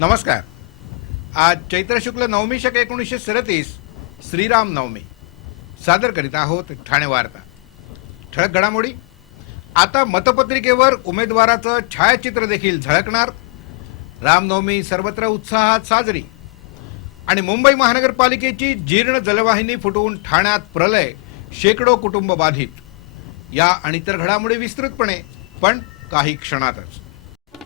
नमस्कार. आज चैत्र शुक्ल नवमी शक एकोणीसशे सदतीस श्रीराम नवमी. सादर करीत आहोत ठाणे वार्ता. ठळक घडामोडी. आता मतपत्रिकेवर उमेदवाराचं छायाचित्र देखील झळकणार. रामनवमी सर्वत्र उत्साहात साजरी. आणि मुंबई महानगरपालिकेची जीर्ण जलवाहिनी फुटवून ठाण्यात प्रलय शेकडो कुटुंब बाधित. या आणि इतर घडामोडी विस्तृतपणे पण काही क्षणातच.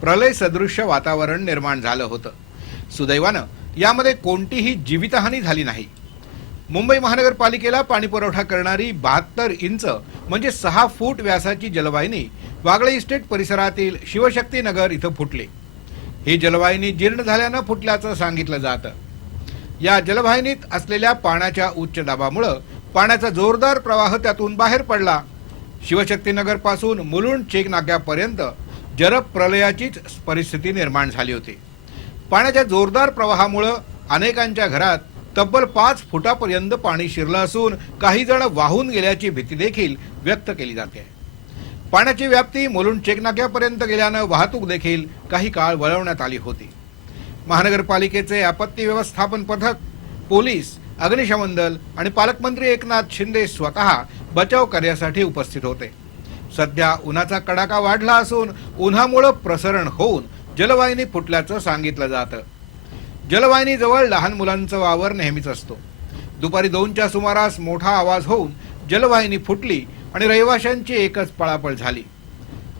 प्रलय सदृश्य वातावरण निर्माण झालं होतं. सुदैवानं यामध्ये कोणतीही जीवितहानी झाली नाही. मुंबई महानगरपालिकेला पाणी पुरवठा करणारी बहात्तर इंच म्हणजे सहा फूट व्यासाची जलवाहिनी वागळे इस्टेट परिसरातील शिवशक्ती नगर इथं फुटली. ही जलवाहिनी जीर्ण झाल्यानं फुटल्याचं सांगितलं जातं. या जलवाहिनीत असलेल्या पाण्याच्या उच्च दाबामुळं पाण्याचा जोरदार प्रवाह त्यातून बाहेर पडला. शिवशक्तीनगरपासून मुलुंड चेक नाक्यापर्यंत जलप्रलयाचीच प्रलयाचीच परिस्थिती निर्माण झाली होती. पाण्याच्या जोरदार प्रवाहामुळं अनेकांच्या घरात तब्बल पाच फुटापर्यंत पाणी शिरलं असून काही जण वाहून गेल्याची भीती देखील व्यक्त केली जाते. पाण्याची व्याप्ती मुलुंड चेकनाक्यापर्यंत गेल्यानं वाहतूक देखील काही काळ वळवण्यात आली होती. महानगरपालिकेचे आपत्ती व्यवस्थापन पथक पोलीस अग्निशमन दल आणि पालकमंत्री एकनाथ शिंदे स्वतः बचाव कार्यासाठी उपस्थित होते. सध्या उन्हाचा कडाका वाढला असून उन्हामुळं प्रसरण होऊन जलवाहिनी फुटल्याचं सांगितलं जातं. जलवाहिनीजवळ लहान मुलांचा वावर नेहमीच असतो. दुपारी दोनच्या सुमारास मोठा आवाज होऊन जलवाहिनी फुटली आणि रहिवाशांची एकच पळापळ झाली.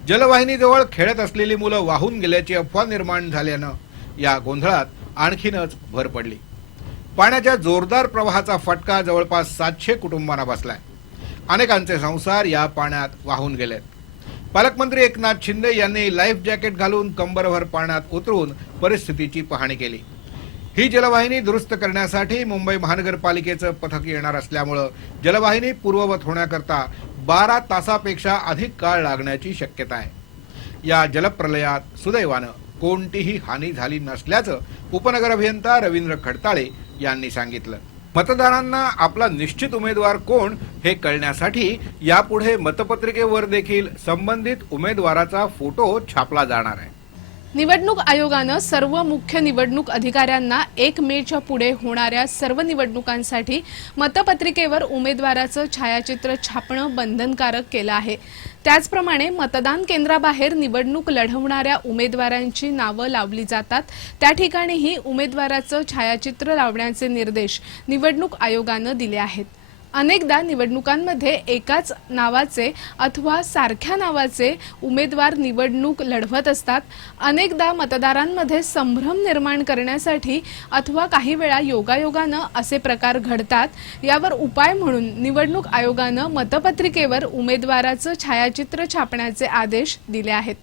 जलवाहिनीजवळ खेळत असलेली मुलं वाहून गेल्याची अफवा निर्माण झाल्यानं या गोंधळात आणखीनच भर पडली. पाण्याच्या जोरदार प्रवाहाचा फटका जवळपास सातशे कुटुंबांना बसलाय. अनेकांचे संसार या पाण्यात वाहून गेलेत. पालकमंत्री एकनाथ शिंदे यांनी लाईफ जॅकेट घालून कंबरभर पाण्यात उतरून परिस्थितीची पाहणी केली. ही जलवाहिनी दुरुस्त करण्यासाठी मुंबई महानगरपालिकेचं पथक येणार असल्यामुळं जलवाहिनी पूर्ववत होण्याकरता बारा तासापेक्षा अधिक काळ लागण्याची शक्यता आहे. या जलप्रलयात सुदैवानं कोणतीही हानी झाली नसल्याचं उपनगर अभियंता रवींद्र खडताळे यांनी सांगितलं. मतदारांना आपला निश्चित उमेदवार कोण हे कळण्यासाठी यापुढे मतपत्रिकेवर देखील संबंधित उमेदवाराचा फोटो छापला जाणार आहे. निवडणूक आयोगानं सर्व मुख्य निवडणूक अधिकाऱ्यांना एक मेच्या पुढे होणाऱ्या सर्व निवडणुकांसाठी मतपत्रिकेवर उमेदवाराचं छायाचित्र छापणं बंधनकारक केलं आहे. त्याचप्रमाणे मतदान केंद्राबाहेर निवडणूक लढवणाऱ्या उमेदवारांची नावं लावली जातात. त्या ठिकाणीही उमेदवाराचं छायाचित्र लावण्याचे निर्देश निवडणूक आयोगानं दिले आहेत. अनेकदा निवडणुकांमध्ये एकाच नावाचे अथवा सारख्या नावाचे उमेदवार निवडणूक लढवत असतात. अनेकदा मतदारांमध्ये संभ्रम निर्माण करण्यासाठी अथवा काही वेळा योगायोगानं असे प्रकार घडतात. यावर उपाय म्हणून निवडणूक आयोगानं मतपत्रिकेवर उमेदवाराचं छायाचित्र छापण्याचे आदेश दिले आहेत.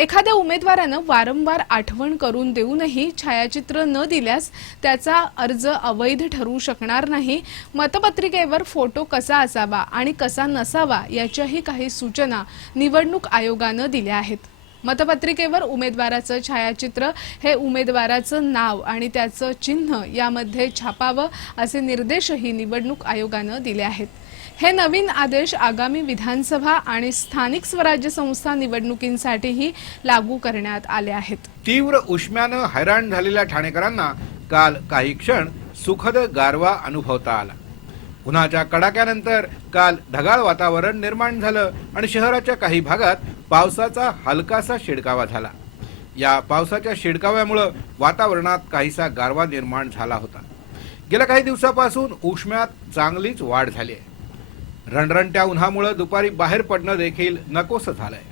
एखाद्या उमेदवारानं वारंवार आठवण करून देऊनही छायाचित्र न दिल्यास त्याचा अर्ज अवैध ठरू शकणार नाही. मतपत्रिकेवर फोटो कसा असावा आणि कसा नसावा याच्याही काही सूचना निवडणूक आयोगानं दिल्या आहेत. मतपत्रिकेवर उमेदवाराचं छायाचित्र हे उमेदवाराचं नाव आणि त्याचं चिन्ह यामध्ये छापावं असे निर्देशही निवडणूक आयोगानं दिले आहेत. हे नवीन आदेश आगामी विधानसभा आणि स्थानिक स्वराज्य संस्था निवडणुकींसाठीही लागू करण्यात आले आहेत. तीव्र उष्म्यानं हैराण झालेल्या ठाणेकरांना काल काही क्षण सुखद गारवा अनुभवता आला. उन्हाच्या कडाक्यानंतर काल ढगाळ वातावरण निर्माण झालं आणि शहराच्या काही भागात पावसाचा हलकासा शिडकावा झाला. या पावसाच्या शिडकाव्यामुळं वातावरणात काहीसा गारवा निर्माण झाला होता. गेल्या काही दिवसापासून उष्म्यात चांगलीच वाढ झाली आहे. रणरणत्या उन्हामुळं दुपारी बाहेर पडणं देखील नकोसं झालंय.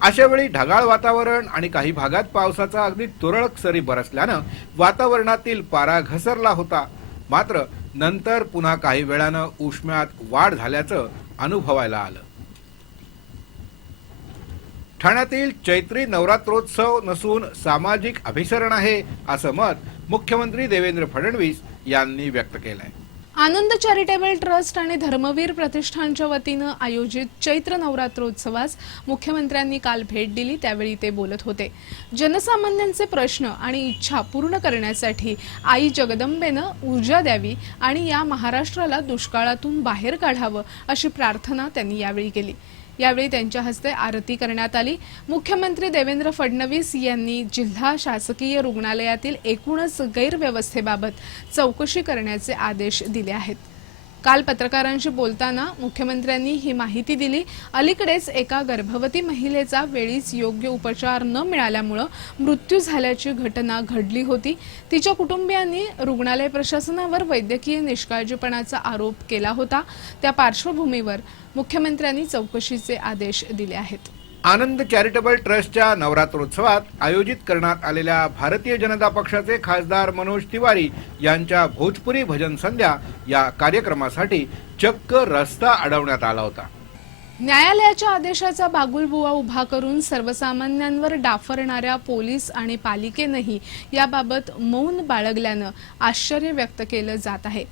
अशा वेळी ढगाळ वातावरण आणि काही भागात पावसाचा अगदी तुरळक सरी बरसल्यानं वातावरणातील पारा घसरला होता. मात्र नंतर पुन्हा काही वेळानं उष्म्यात वाढ झाल्याचं अनुभवायला आलं. ठाण्यातील चैत्री नवरात्रोत्सव नसून सामाजिक अभिसरण आहे असं मत मुख्यमंत्री देवेंद्र फडणवीस यांनी व्यक्त केलंय. आनंद चॅरिटेबल ट्रस्ट आणि धर्मवीर प्रतिष्ठानच्या वतीनं आयोजित चैत्र नवरात्रोत्सवास मुख्यमंत्र्यांनी काल भेट दिली त्यावेळी ते बोलत होते. जनसामान्यांचे प्रश्न आणि इच्छा पूर्ण करण्यासाठी आई जगदंबेनं ऊर्जा द्यावी आणि या महाराष्ट्राला दुष्काळातून बाहेर काढावं अशी प्रार्थना त्यांनी यावेळी केली. यावेळी त्यांच्या हस्ते आरती करण्यात आली. मुख्यमंत्री देवेंद्र फडणवीस यांनी जिल्हा शासकीय रुग्णालयातील एकूणच गैरव्यवस्थेबाबत चौकशी करण्याचे आदेश दिले आहेत. काल पत्रकारांशी बोलताना मुख्यमंत्र्यांनी ही माहिती दिली. अलीकडेच एका गर्भवती महिलेचा वेळीच योग्य उपचार न मिळाल्यामुळं मृत्यू झाल्याची घटना घडली होती. तिच्या कुटुंबियांनी रुग्णालय प्रशासनावर वैद्यकीय निष्काळजीपणाचा आरोप केला होता. त्या पार्श्वभूमीवर मुख्यमंत्र्यांनी चौकशीचे आदेश दिले आहेत. आनंद चॅरिटेबल ट्रस्टच्या नवरात्रोत्सवात आयोजित करण्यात आलेल्या भारतीय जनता पक्षाचे खासदार मनोज तिवारी यांच्या भोजपुरी भजन संध्या या कार्यक्रमासाठी चक्क रस्ता अडवण्यात आला होता. न्यायालयाच्या आदेशाचा बागुलबुवा उभा करून सर्वसामान्यांवर डाफरणाऱ्या पोलीस आणि पालिकेनंही याबाबत मौन बाळगल्यानं आश्चर्य व्यक्त केलं जात आहे.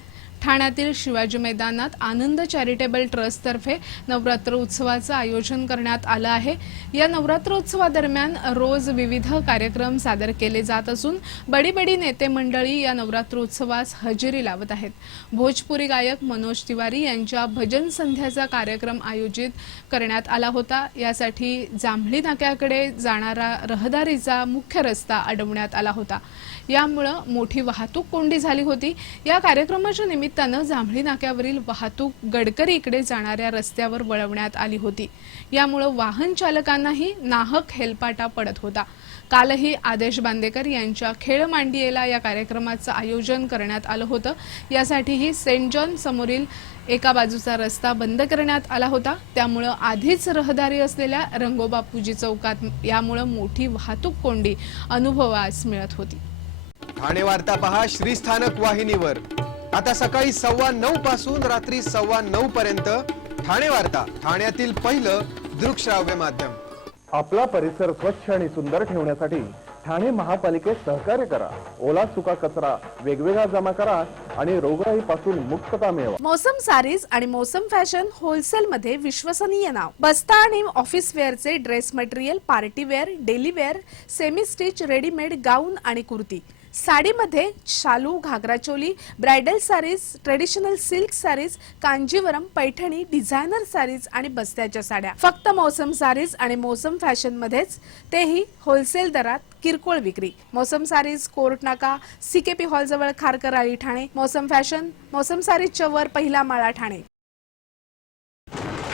ठाण्यातील शिवाजी मैदानात आनंद चॅरिटेबल ट्रस्टतर्फे नवरात्र उत्सवाचं आयोजन करण्यात आलं आहे. या नवरात्रोत्सवादरम्यान रोज विविध कार्यक्रम सादर केले जात असून बडी बडी नेते मंडळी या नवरात्रोत्सवास हजेरी लावत आहेत. भोजपुरी गायक मनोज तिवारी यांच्या भजन संध्याचा कार्यक्रम आयोजित करण्यात आला होता. यासाठी जांभळी नाक्याकडे जाणारा रहदारीचा मुख्य रस्ता अडवण्यात आला होता. यामुळं मोठी वाहतूक कोंडी झाली होती. या कार्यक्रमाच्या निमित्तानं जांभळी नाक्यावरील वाहतूक गडकरी इकडे जाणाऱ्या रस्त्यावर वळवण्यात आली होती. यामुळं वाहन चालकांनाही नाहक हेलपाटा पडत होता. कालही आदेश बांदेकर यांच्या खेळ मांडियेला या कार्यक्रमाचं आयोजन करण्यात आलं होतं. यासाठीही सेंट जॉन समोरील एका बाजूचा रस्ता बंद करण्यात आला होता. त्यामुळं आधीच रहदारी असलेल्या रंगोबापूजी चौकात यामुळं मोठी वाहतूक कोंडी अनुभवास मिळत होती. ठाणे वार्ता पहा श्रीस्थानक वाहिनीवर. आता सकाळी सव्वा नऊ पासून रात्री सव्वा नऊ पर्यंत ठाणे वार्ता ठाण्यातील पहिलं दृकश्राव्य माध्यम. आपला परिसर स्वच्छ आणि सुंदर ठेवण्यासाठी ठाणे महापालिकेत सहकार्य करा. ओला सुका कचरा वेगवेगळा जमा करा आणि रोगराईपासून मुक्तता मिळवा. मौसम सारीज आणि मौसम फॅशन होलसेल मध्ये विश्वसनीय नाव. बस्ता आणि office वेअरचे dress material party wear daily wear semi stitch readymade gown आणि कुर्ती. साडीमध्ये शालू ghagra choli bridal saris traditional silk saris Kanjeevaram Paithani designer saris आणि बस्त्याच्या साड्या. फक्त मौसम सारीज आणि मौसम फॅशन मध्येच तेही होलसेल दरात किरकोळ विक्री. Mausam sarees court Naka CKP hall जवळ खारकर आळी ठाणे मौसम फॅशन मौसम सारीजच्या वर पहिला माळा ठाणे.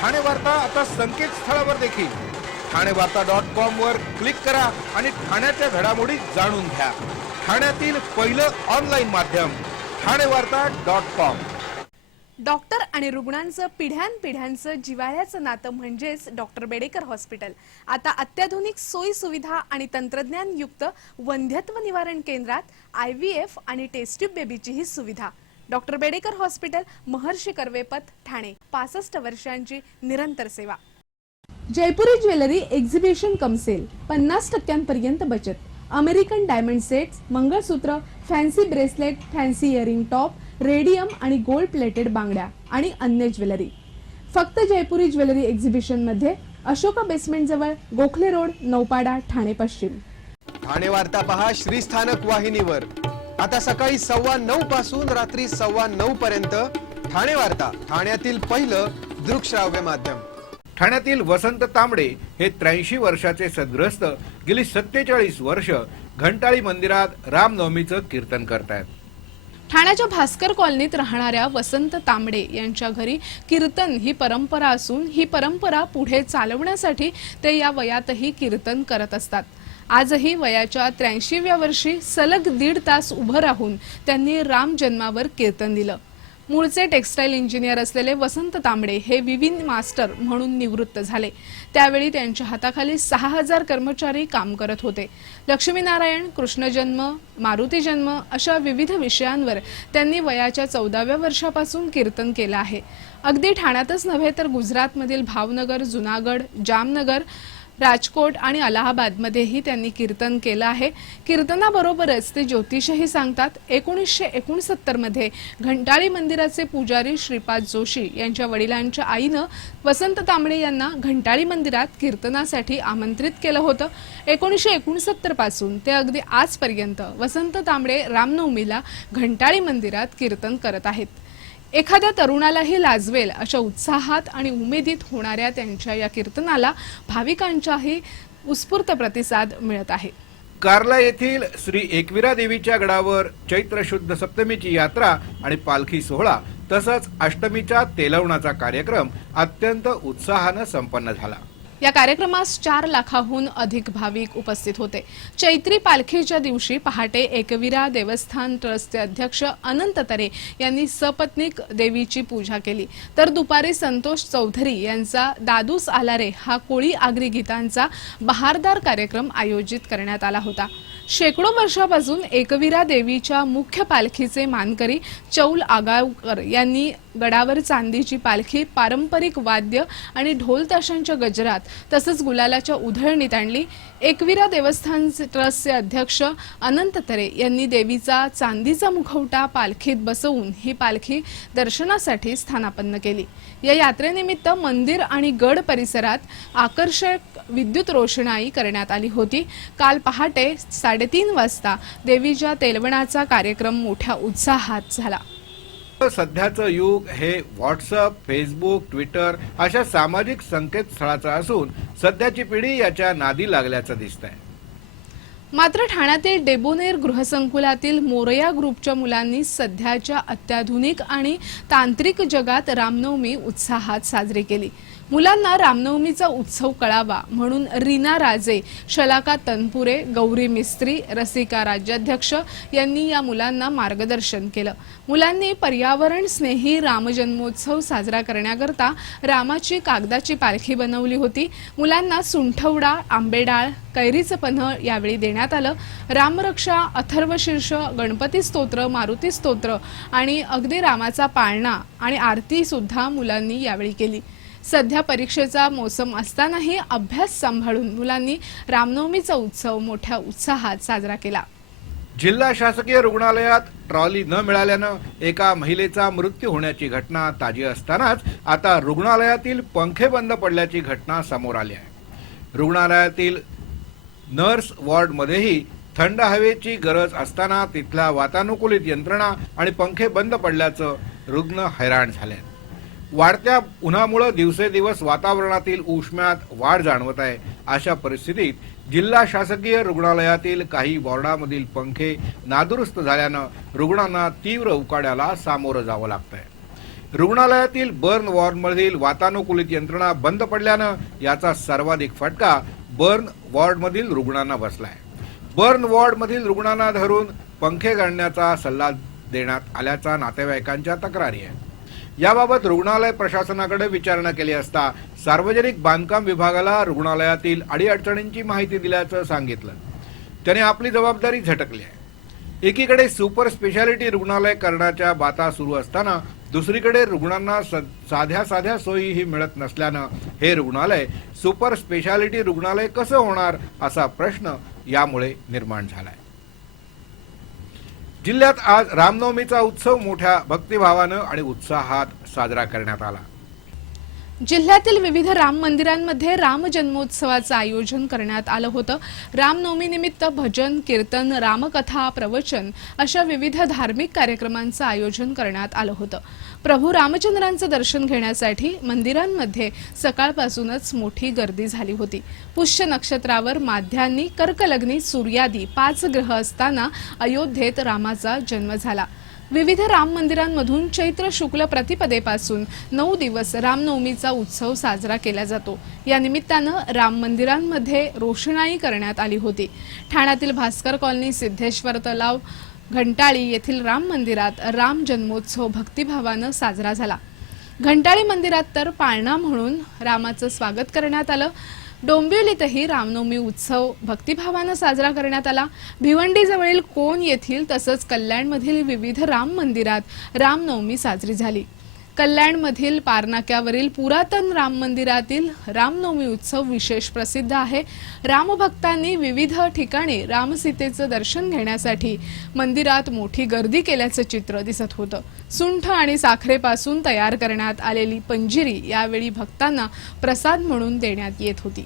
ठाणे वार्ता आता संकेतस्थळावर देखील. ठाणे वार्ता डॉट कॉम वर क्लिक करा आणि ठाण्याच्या घडामोडी जाणून घ्या. ठाण्यातील पहिलं ऑनलाईन माध्यम ठाणे वार्ता डॉट कॉम डॉक्टर आणि रुग्णांचं पिढ्यानपिढ्यांचं जिवाळ्याचं नातं म्हणजेच डॉक्टर बेडेकर हॉस्पिटल. आता अत्याधुनिक सोयी सुविधा आणि तंत्रज्ञान युक्त वंध्यत्व निवारण केंद्रात आय व्ही एफ आणि टेस्ट्यूब बेबीचीही सुविधा. Doctor Bedekar hospital Maharshi Karvepath Thane. पासष्ट वर्षांची निरंतर सेवा. Jaipuri jewellery exhibition cum sale. पन्नास टक्क्यांपर्यंत बचत. American diamond sets mangalsutra fancy bracelet fancy earring top radium आणि गोल्ड प्लेटेड बांगड्या आणि अन्य ज्वेलरी. फक्त जयपुरी ज्वेलरी एक्झिबिशनमध्ये अशोका बेसमेंट जवळ गोखले रोड नौपाडा ठाणे पश्चिम. ठाणे वार्ता पहा श्रीस्थानक वाहिनीवर. आता सकाळी सव्वा नऊ पासून रात्री सव्वा नऊ पर्यंत ठाणे वार्ता ठाण्यातील पहिलं दृकश्राव्य माध्यम. ठाण्यातील वसंत तांबडे हे त्र्याऐंशी वर्षाचे सद्ग्रस्त गेली सत्तेचाळीस वर्ष घंटाळी मंदिरात रामनवमीचं कीर्तन करतायत. ठाण्याच्या भास्कर कॉलनीत राहणाऱ्या वसंत तांबडे यांच्या घरी कीर्तन ही परंपरा असून ही परंपरा पुढे चालवण्यासाठी ते या वयातही कीर्तन करत असतात. आजही वयाच्या त्र्याऐंशीव्या वर्षी सलग दीड तास उभं राहून त्यांनी राम जन्मावर कीर्तन दिलं. मूळचे टेक्स्टाईल इंजिनियर असलेले वसंत तांबडे हे विविन मास्टर म्हणून निवृत्त झाले. त्यावेळी त्यांच्या हाताखाली सहा हजार कर्मचारी काम करत होते. लक्ष्मीनारायण कृष्णजन्म मारुती जन्म अशा विविध विषयांवर त्यांनी वयाच्या चौदाव्या वर्षापासून कीर्तन केलं आहे. अगदी ठाण्यातच नव्हे तर गुजरातमधील भावनगर जुनागड जामनगर राजकोट आणि अलाहाबादमध्येही त्यांनी कीर्तन केलं आहे. कीर्तनाबरोबरच ते ज्योतिषही सांगतात. एकोणीसशे एकोणसत्तरमध्ये घंटाळी मंदिराचे पुजारी श्रीपाद जोशी यांच्या वडिलांच्या आईनं वसंत तांबडे यांना घंटाळी मंदिरात कीर्तनासाठी आमंत्रित केलं होतं. एकोणीसशे एकोणसत्तरपासून ते अगदी आजपर्यंत वसंत तांबडे रामनवमीला घंटाळी मंदिरात कीर्तन करत आहेत. एखाद्या तरुणालाही लाजवेल अशा उत्साहात आणि उमेदीत होणाऱ्या त्यांच्या या कीर्तनाला भाविकांचाही उत्स्फूर्त प्रतिसाद मिळत आहे. कार्ला येथील श्री एकविरा देवीच्या गडावर चैत्र शुद्ध सप्तमीची यात्रा आणि पालखी सोहळा तसंच अष्टमीच्या तेलवणाचा कार्यक्रम अत्यंत उत्साहानं संपन्न झाला. या कार्यक्रमास चार लाखाहून अधिक भाविक उपस्थित होते. चैत्री पालखीच्या दिवशी पहाटे एकविरा देवस्थान ट्रस्टचे अध्यक्ष अनंत तरे यांनी सपत्नीक देवीची पूजा केली. तर दुपारी संतोष चौधरी यांचा दादूस आलारे हा कोळी आगरी गीतांचा बहारदार कार्यक्रम आयोजित करण्यात आला होता. शेकडो वर्षापासून एकविरा देवीच्या मुख्य पालखीचे मानकरी चौल आगावकर यांनी गडावर चांदीची पालखी पारंपरिक वाद्य आणि ढोल ताशांच्या गजरात तसंच गुलालाच्या उधळणीत आणली. एकविरा देवस्थान ट्रस्टचे अध्यक्ष अनंत तरे यांनी देवीचा चांदीचा मुखवटा पालखीत बसवून ही पालखी दर्शनासाठी स्थानापन्न केली. या यात्रेनिमित्त मंदिर आणि गड परिसरात आकर्षक विद्युत रोषणाई करण्यात आली होती. काल पहाटे साडेतीन वाजता देवीच्या तेलवणाचा कार्यक्रम मोठ्या उत्साहात झाला. सध्याचं युग हे व्हॉट्सअप फेसबुक ट्विटर अशा सामाजिक संकेतस्थळाचं असून सध्याची पिढी याच्या नादी लागल्याचं दिसत आहे मात्र ठाण्यातील डेबोनेर गृहसंकुलातील मोरया ग्रुपच्या मुलांनी सध्याच्या अत्याधुनिक आणि तांत्रिक जगात रामनवमी उत्साहात साजरी केली. मुलांना रामनवमीचा उत्सव कळावा म्हणून रीना राजे शलाका तनपुरे गौरी मिस्त्री रसिका राज्याध्यक्ष यांनी या मुलांना मार्गदर्शन केलं. मुलांनी पर्यावरण स्नेही रामजन्मोत्सव साजरा करण्याकरता रामाची कागदाची पालखी बनवली होती. मुलांना सुंठवडा आंबेडाळ कैरीचं पन्ह यावेळी देण्यात आलं. रामरक्षा अथर्वशीर्ष गणपती स्तोत्र मारुती स्तोत्र आणि अगदी रामाचा पाळणा आणि आरती सुद्धा मुलांनी यावेळी केली. सध्या परीक्षेचा मोसम असतानाही अभ्यास सांभाळून मुलांनी रामनवमीचा उत्सव मोठ्या उत्साहात साजरा केला. जिल्हा शासकीय रुग्णालयात ट्रॉली न मिळाल्यानं एका महिलेचा मृत्यू होण्याची घटना ताजी असतानाच आता रुग्णालयातील पंखे बंद पडल्याची घटना समोर आली आहे. रुग्णालयातील नर्स वॉर्डमध्येही थंड हवेची गरज असताना तिथल्या वातानुकूलित यंत्रणा आणि पंखे बंद पडल्याचं रुग्ण हैराण झाले वाढत्या उन्हामुळे दिवसेदिवस वातावरणातील उष्म्यात वाढ जाणवत आहे. अशा परिस्थितीत जिल्हा शासकीय रुग्णालयातील काही वॉर्डामधील पंखे नादुरुस्त झाल्यानं रुग्णांना तीव्र उकाड्याला सामोरं जावं लागतंय. रुग्णालयातील बर्न वॉर्डमधील वातानुकूलित यंत्रणा बंद पडल्यानं याचा सर्वाधिक फटका बर्न वॉर्डमधील रुग्णांना बसलाय. बर्न वॉर्डमधील रुग्णांना धरून पंखे गाडण्याचा सल्ला देण्यात आल्याचा नातेवाईकांच्या तक्रारी आहे याबाबत रुग्णालय प्रशासनाकडे विचारणा केली असता सार्वजनिक बांधकाम विभागाला रुग्णालयातील अडीअडचणींची माहिती दिल्याचं सांगितलं. त्याने आपली जबाबदारी झटकली आहे. एकीकडे सुपर स्पेशालिटी रुग्णालय करण्याच्या बाता सुरू असताना दुसरीकडे रुग्णांना स- साध्या साध्या सोयीही मिळत नसल्यानं हे रुग्णालय सुपर स्पेशालिटी रुग्णालय कसं होणार असा प्रश्न यामुळे निर्माण झालाय. जिल्ह्यात आज रामनवमीचा उत्सव मोठ्या भक्तिभावानं आणि उत्साहात साजरा करण्यात आला. जिल्ह्यातील विविध राम मंदिरांमध्ये राम जन्मोत्सवाचं आयोजन करण्यात आलं होतं. रामनवमीनिमित्त भजन कीर्तन रामकथा प्रवचन अशा विविध धार्मिक कार्यक्रमांचं आयोजन करण्यात आलं होतं. प्रभू रामचंद्रांचं दर्शन घेण्यासाठी मंदिरांमध्ये सकाळपासूनच मोठी गर्दी झाली होती. पुष्य नक्षत्रावर माध्यांनी कर्कलग्नी सूर्यादी पाच ग्रह असताना अयोध्येत रामाचा जन्म झाला. विविध राम मंदिरांमधून चैत्र शुक्ल प्रतिपदेपासून नऊ दिवस रामनवमीचा उत्सव साजरा केला जातो. या निमित्तानं राम मंदिरांमध्ये रोषणाई करण्यात आली होती. ठाण्यातील भास्कर कॉलनी सिद्धेश्वर तलाव घंटाळी येथील राम मंदिरात राम जन्मोत्सव भक्तिभावानं साजरा झाला. घंटाळी मंदिरात तर पाळणा म्हणून रामाचं स्वागत करण्यात आलं. डोंबिवलीतही रामनवमी उत्सव भक्तिभावानं साजरा करण्यात आला. भिवंडीजवळील कोण येथील तसंच कल्याणमधील विविध राम मंदिरात रामनवमी साजरी झाली. कल्याणमधील पारनाक्यावरील पुरातन राम मंदिरातील रामनवमी उत्सव विशेष प्रसिद्ध आहे. रामभक्तांनी विविध ठिकाणी रामसीतेचं दर्शन घेण्यासाठी मंदिरात मोठी गर्दी केल्याचं चित्र दिसत होतं. सुंठ आणि साखरेपासून तयार करण्यात आलेली पंजिरी यावेळी भक्तांना प्रसाद म्हणून देण्यात येत होती.